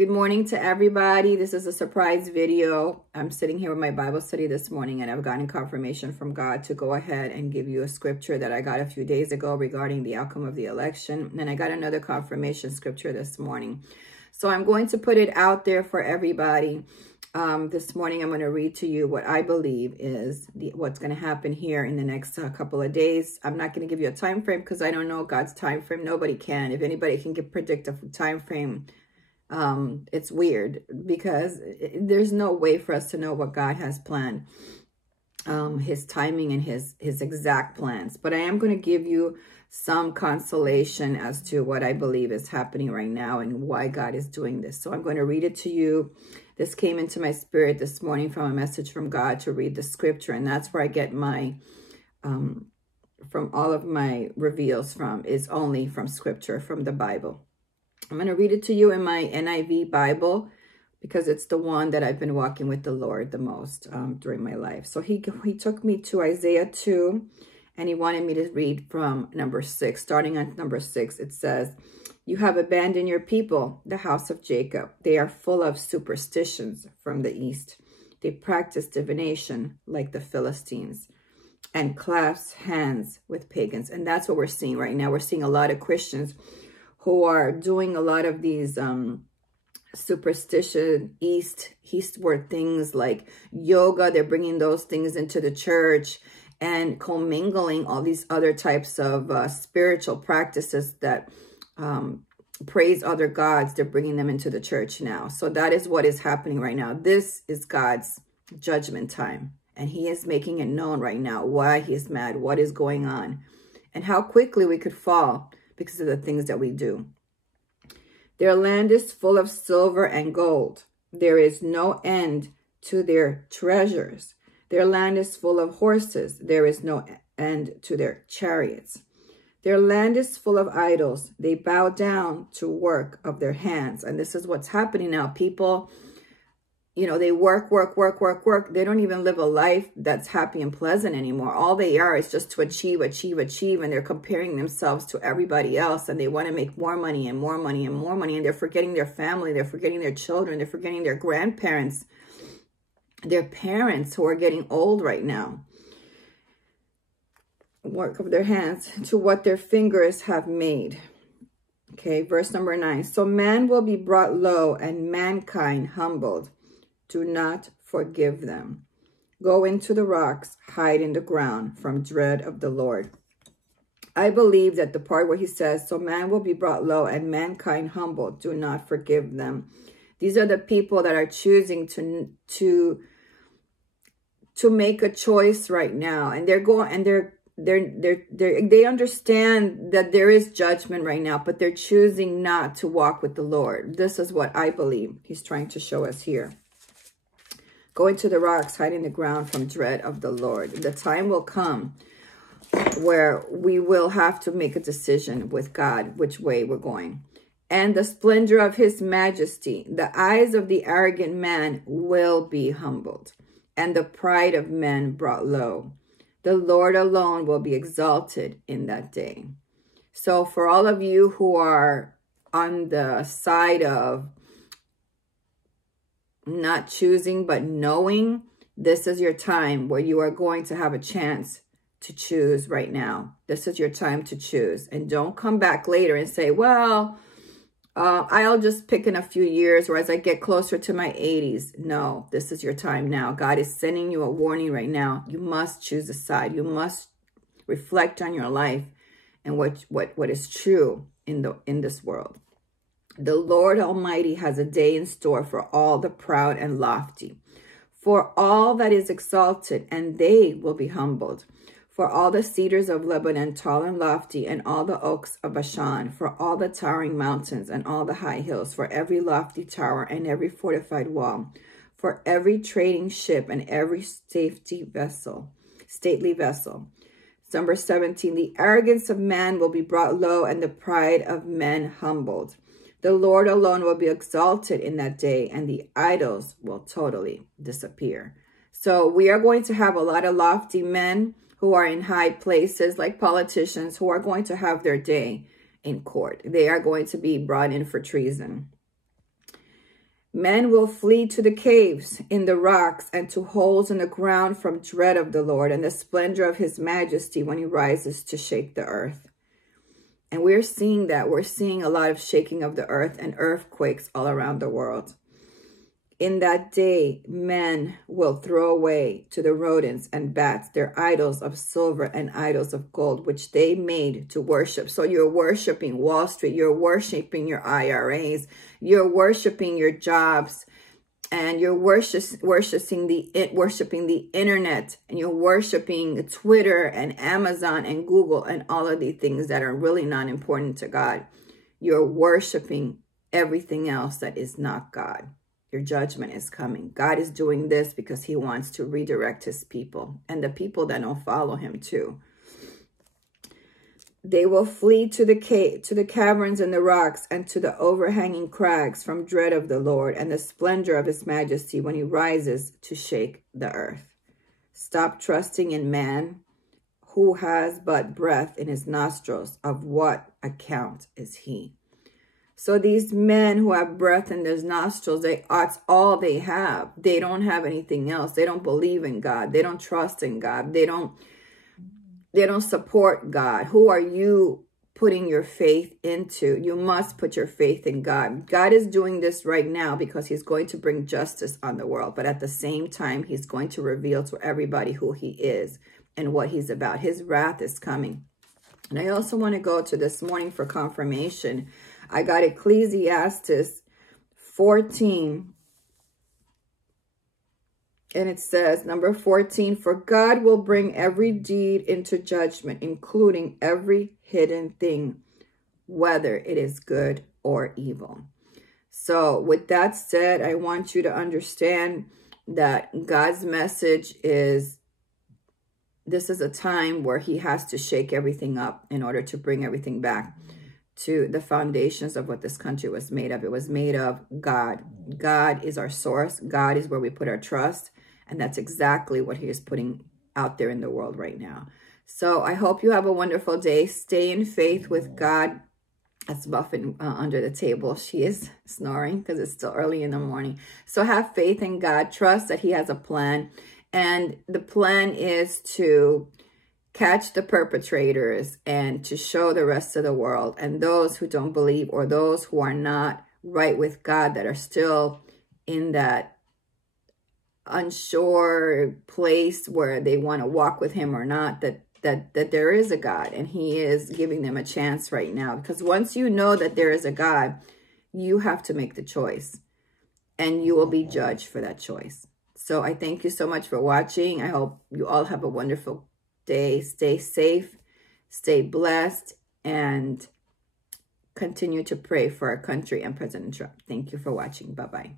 Good morning to everybody. This is a surprise video. I'm sitting here with my Bible study this morning and I've gotten confirmation from God to go ahead and give you a scripture that I got a few days ago regarding the outcome of the election. And I got another confirmation scripture this morning. So I'm going to put it out there for everybody. This morning, I'm going to read to you what I believe is what's going to happen here in the next couple of days. I'm not going to give you a time frame because I don't know God's time frame. Nobody can. If anybody can predict a time frame, it's weird because there's no way for us to know what God has planned, his timing and his exact plans. But I am going to give you some consolation as to what I believe is happening right now and why God is doing this. So I'm going to read it to you. This came into my spirit this morning from a message from God to read the scripture. And that's where I get my, from all of my reveals from, is only from scripture, from the Bible. I'm going to read it to you in my NIV Bible because it's the one that I've been walking with the Lord the most during my life. So he took me to Isaiah 2 and he wanted me to read from number 6. Starting at number 6, it says, "You have abandoned your people, the house of Jacob. They are full of superstitions from the east. They practice divination like the Philistines and clasp hands with pagans." And that's what we're seeing right now. We're seeing a lot of Christians who are doing a lot of these superstition, eastward things like yoga. They're bringing those things into the church and commingling all these other types of spiritual practices that praise other gods. They're bringing them into the church now. So that is what is happening right now. This is God's judgment time. And he is making it known right now why he is mad, what is going on, and how quickly we could fall because of the things that we do. "Their land is full of silver and gold. There is no end to their treasures. Their land is full of horses. There is no end to their chariots. Their land is full of idols. They bow down to work of their hands." And this is what's happening now. People, you know, they work. They don't even live a life that's happy and pleasant anymore. All they are is just to achieve. And they're comparing themselves to everybody else. And they want to make more money and more money and more money. And they're forgetting their family. They're forgetting their children. They're forgetting their grandparents, their parents who are getting old right now. Work of their hands to what their fingers have made. Okay, verse number 9. "So man will be brought low and mankind humbled. Do not forgive them. Go into the rocks, hide in the ground from dread of the Lord." I believe that the part where he says, "So man will be brought low and mankind humbled. Do not forgive them." These are the people that are choosing to make a choice right now. And they're going, and they understand that there is judgment right now, but they're choosing not to walk with the Lord. This is what I believe he's trying to show us here. "Go into the rocks, hide in the ground from dread of the Lord." The time will come where we will have to make a decision with God, which way we're going. "And the splendor of his majesty, the eyes of the arrogant man will be humbled, and the pride of men brought low. The Lord alone will be exalted in that day." So for all of you who are on the side of not choosing but knowing, this is your time where you are going to have a chance to choose right now. This is your time to choose. And don't come back later and say, well, I'll just pick in a few years or as I get closer to my 80s. No, this is your time now. God is sending you a warning right now. You must choose a side. You must reflect on your life and what is true in this world. "The Lord Almighty has a day in store for all the proud and lofty, for all that is exalted, and they will be humbled. For all the cedars of Lebanon, tall and lofty, and all the oaks of Bashan, for all the towering mountains and all the high hills, for every lofty tower and every fortified wall, for every trading ship and every stately vessel. Number 17, "The arrogance of man will be brought low, and the pride of men humbled. The Lord alone will be exalted in that day, and the idols will totally disappear." So we are going to have a lot of lofty men who are in high places, like politicians, who are going to have their day in court. They are going to be brought in for treason. Men will flee to the caves in the rocks and to holes in the ground from dread of the Lord and the splendor of his majesty when he rises to shake the earth. And we're seeing that. We're seeing a lot of shaking of the earth and earthquakes all around the world. In that day, men will throw away to the rodents and bats their idols of silver and idols of gold, which they made to worship. So you're worshiping Wall Street. You're worshiping your IRAs. You're worshiping your jobs. And you're worshiping the internet. And you're worshiping Twitter and Amazon and Google and all of these things that are really not important to God. You're worshiping everything else that is not God. Your judgment is coming. God is doing this because he wants to redirect his people and the people that don't follow him too. They will flee to the caverns and the rocks and to the overhanging crags from dread of the Lord and the splendor of his majesty when he rises to shake the earth. Stop trusting in man who has but breath in his nostrils. Of what account is he? So these men who have breath in their nostrils, that's all they have. They don't have anything else. They don't believe in God. They don't trust in God. They don't support God. Who are you putting your faith into? You must put your faith in God. God is doing this right now because he's going to bring justice on the world. But at the same time, he's going to reveal to everybody who he is and what he's about. His wrath is coming. And I also want to go to this morning for confirmation. I got Ecclesiastes 14. And it says, number 14, for God will bring every deed into judgment, including every hidden thing, whether it is good or evil. So with that said, I want you to understand that God's message is, this is a time where he has to shake everything up in order to bring everything back to the foundations of what this country was made of. It was made of God. God is our source. God is where we put our trust. And that's exactly what he is putting out there in the world right now. So I hope you have a wonderful day. Stay in faith with God. That's Muffin under the table. She is snoring because it's still early in the morning. So have faith in God. Trust that he has a plan. And the plan is to catch the perpetrators and to show the rest of the world and those who don't believe or those who are not right with God, that are still in that unsure place where they want to walk with him or not, that there is a God and he is giving them a chance right now. Because once you know that there is a God, you have to make the choice and you will be judged for that choice. So I thank you so much for watching. I hope you all have a wonderful day. Stay safe, stay blessed, and continue to pray for our country and President Trump. Thank you for watching. Bye-bye.